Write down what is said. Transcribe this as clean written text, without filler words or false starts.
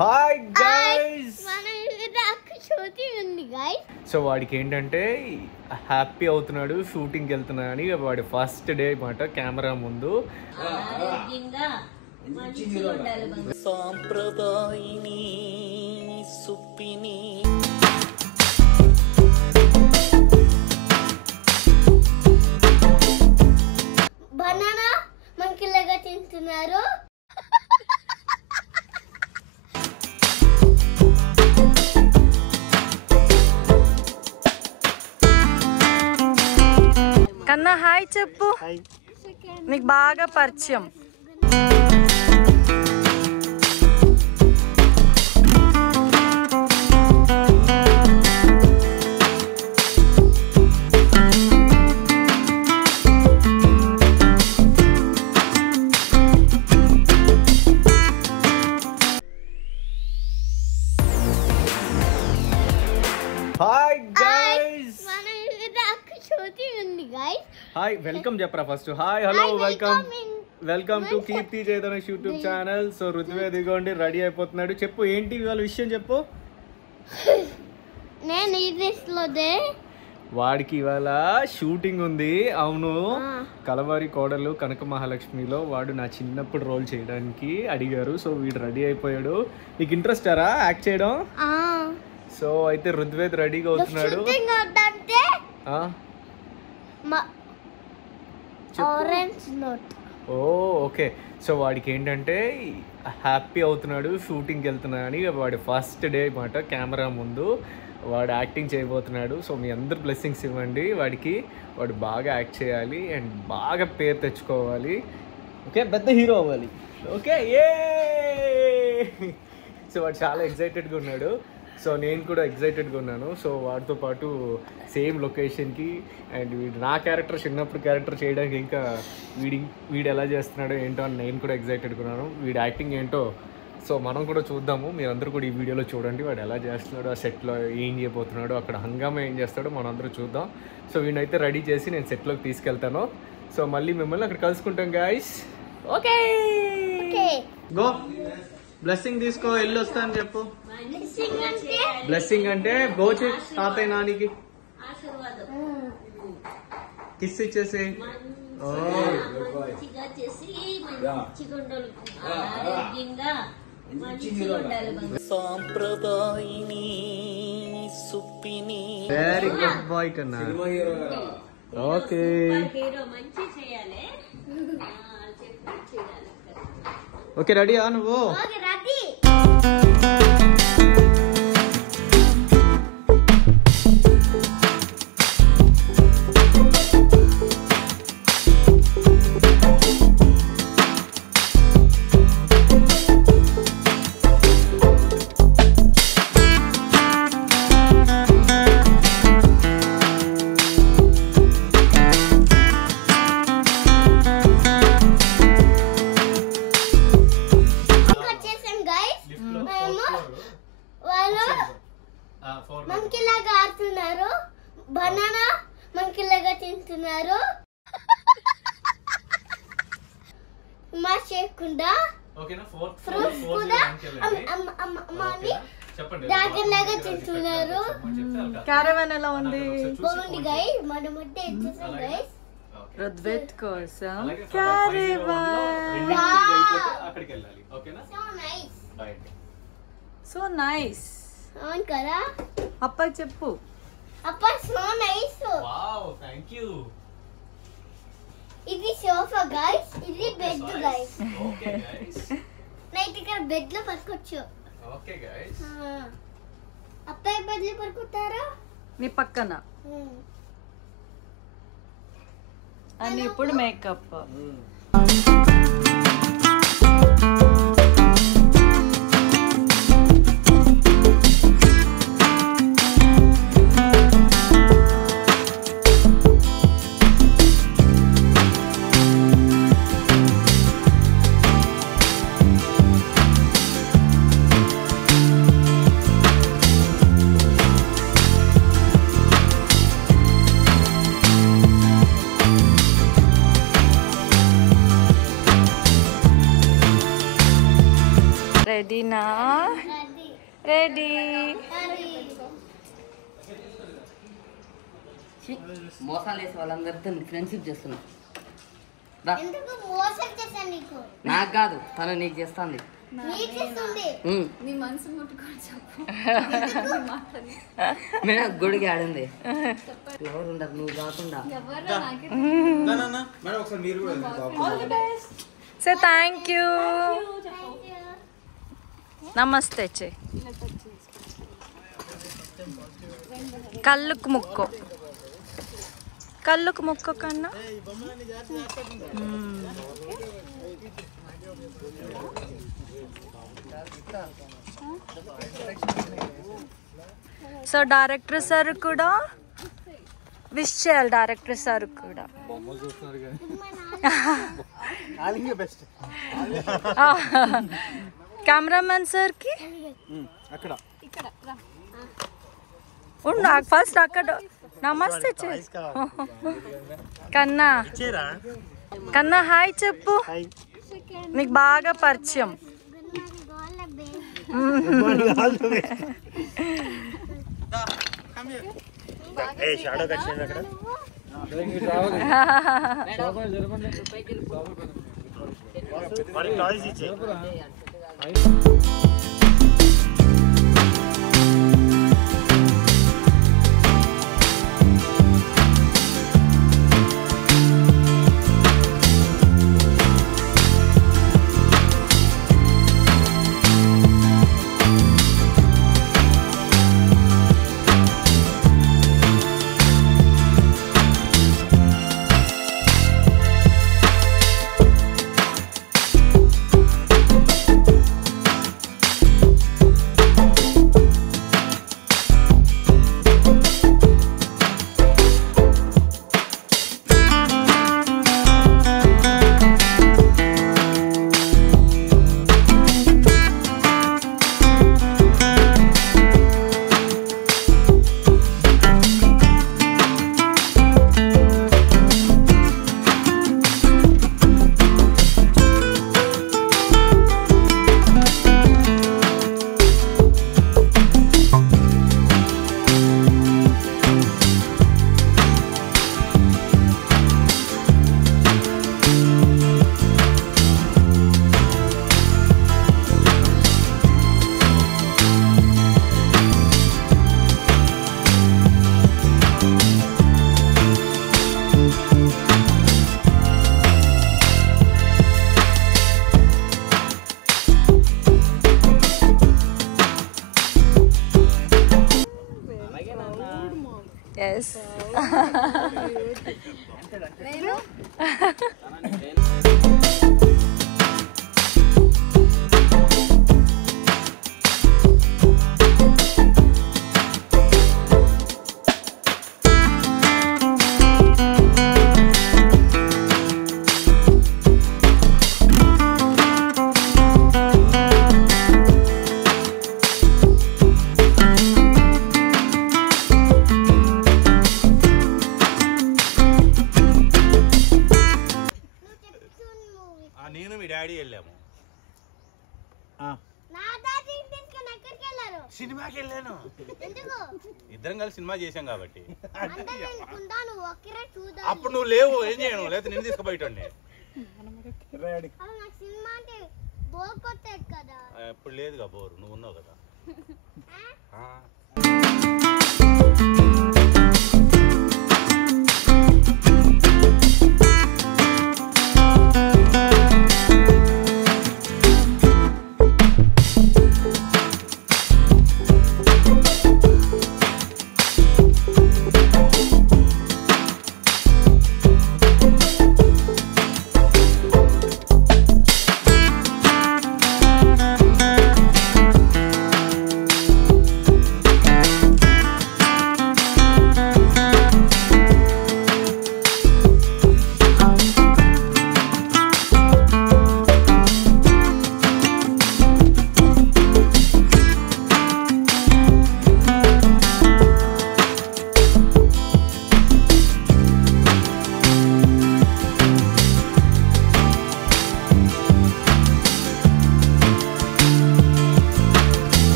Hi guys so వాడికి ఏంటంటే happy అవుతున్నాడు షూటింగ్కి వెళ్తున్నా అని వాడి ఫస్ట్ డే అన్నమాట కెమెరా ముందు సాంప్రదాయిని సుప్పిని బనానా మంకిలాగా తింటున్నారు. కన్నా హాయ్ చెప్పు. నీకు బాగా పరిచయం. Hi guys guys hi welcome చెప్పరా first. Hi hello welcome to Keerthi Jayadhanush YouTube channel. So Rutuved ఇదిగోండి రెడీ అయిపోతున్నాడు. చెప్పు ఏంటి ఇవాళ విషయం చెప్పు. నేను ఈ డ్రెస్ లోదే వాడికి ఇవాళ షూటింగ్ ఉంది. అవును, కలవారి కోడలు కనక మహాలక్ష్మిలో వాడు నా చిన్నప్పుడు రోల్ చేయడానికి అడిగారు. సో వీడు రెడీ అయిపోయాడు. నీకు ఇంట్రెస్ట్ అరా యాక్ట్ చేయడం? సో అయితే రుద్వేద్ రెడీగా అవుతున్నాడు. Orange note. Oh okay. So వాడికి ఏంటంటే హ్యాపీ అవుతున్నాడు షూటింగ్కి వెళ్తున్నా అని వాడి ఫస్ట్ డే అన్నమాట కెమెరా ముందు వాడు యాక్టింగ్ చేయబోతున్నాడు. సో మీ అందరు బ్లెస్సింగ్స్ ఇవ్వండి వాడికి. వాడు బాగా యాక్ట్ చేయాలి అండ్ బాగా పేరు తెచ్చుకోవాలి. ఓకే, పెద్ద హీరో అవ్వాలి. ఓకే ఏ. సో వాడు చాలా ఎక్సైటెడ్గా ఉన్నాడు. సో నేను కూడా ఎక్సైటెడ్గా ఉన్నాను. సో వాడితో పాటు సేమ్ లొకేషన్కి అండ్ వీడు నా క్యారెక్టర్ చిన్నప్పుడు క్యారెక్టర్ చేయడానికి ఇంకా వీడు ఎలా చేస్తున్నాడో ఏంటో అని నేను కూడా ఎక్సైటెడ్గా ఉన్నాను. వీడి యాక్టింగ్ ఏంటో సో మనం కూడా చూద్దాము. మీరందరూ కూడా ఈ వీడియోలో చూడండి వాడు ఎలా చేస్తున్నాడో, ఆ సెట్లో ఏం చేయబోతున్నాడో, అక్కడ హంగామా ఏం చేస్తాడో మనందరూ చూద్దాం. సో వీడినైతే రెడీ చేసి నేను సెట్లోకి తీసుకెళ్తాను. సో మళ్ళీ మిమ్మల్ని అక్కడ కలుసుకుంటాం గాయస్. Okay go. బ్లెస్సింగ్ తీసుకో, వెళ్ళి వస్తా అని చెప్పు. బ్లెస్సింగ్ అంటే గోచి తాతయ్య నానికి కిస్ ఇచ్చేసి. సాంప్రదాయిని సుప్పిని. వెరీ గుడ్ బాయ్ కన్నా. ఓకే ఓకే రెడీయా నువ్వు? మంకిలాగా ఆడుతున్నారు. బనానా మంకిలాగా తింటున్నారు. మా చేయకుండా ఫ్రూట్స్ కూడా డ్రాగన్ లాగా తింటున్నారు. క్యారవాన్ ఎలా ఉంది? బాగుంది గైస్. మనం అంటే వచ్చేసాం గైస్. రుద్వేద్ కోసం క్యారవాన్. So nice. అవును కదా అప్పా చెప్పు. అప్ప so nice. Wow thank you. ఇది సోఫా గైస్, ఇది bed guys. Okay guys. Night ఇక్కడ బెడ్ లో పడుకోవచ్చు. Okay guys. అబ్బాయి బెడ్ లో పడుకుంటారా? నీ పక్కన. అని ఇప్పుడు మేకప్. రెడీ. మోసాలు వేసి వాళ్ళందరితో ఫ్రెండ్షిప్ చేస్తున్నా. ఎందుకు మోసం చేశాను నీకు? నాకు కాదు, తను నీకు చేస్తాంది. నీకు చేస్తుంది. నీ మనసు ముట్టుకొని చెప్పు. మేడం గుడికి ఆడింది. ఎవరు ఉండరు నువ్వు కాకుండా. ఎవరు నాకే సో థ్యాంక్ యూ. నమస్తే చె. కళ్ళుకు ముక్కో, కళ్ళుకు ముక్కో కన్నా. సో డైరెక్టర్ సార్ కూడా విష్ చేయాలి. డైరెక్టర్ సార్ కూడా కెమెరామెన్ సార్కి ఉండు ఫస్ట్ అక్కడ. నమస్తే కన్నా. కన్నా హాయ్ చెప్పు. నీకు బాగా పరిచయం. ఎస్. నేను మీ డాడీ వెళ్ళాము. సినిమాకి వెళ్ళాను. ఇద్దరం కలిసి సినిమా చేసాం కాబట్టి. అప్పుడు నువ్వు లేవు, ఏం చేయను, లేకపోతే నేను తీసుకుపోయేటోడిని. ఇప్పుడు లేదుగా బోరు, నువ్వు ఉన్నావు కదా.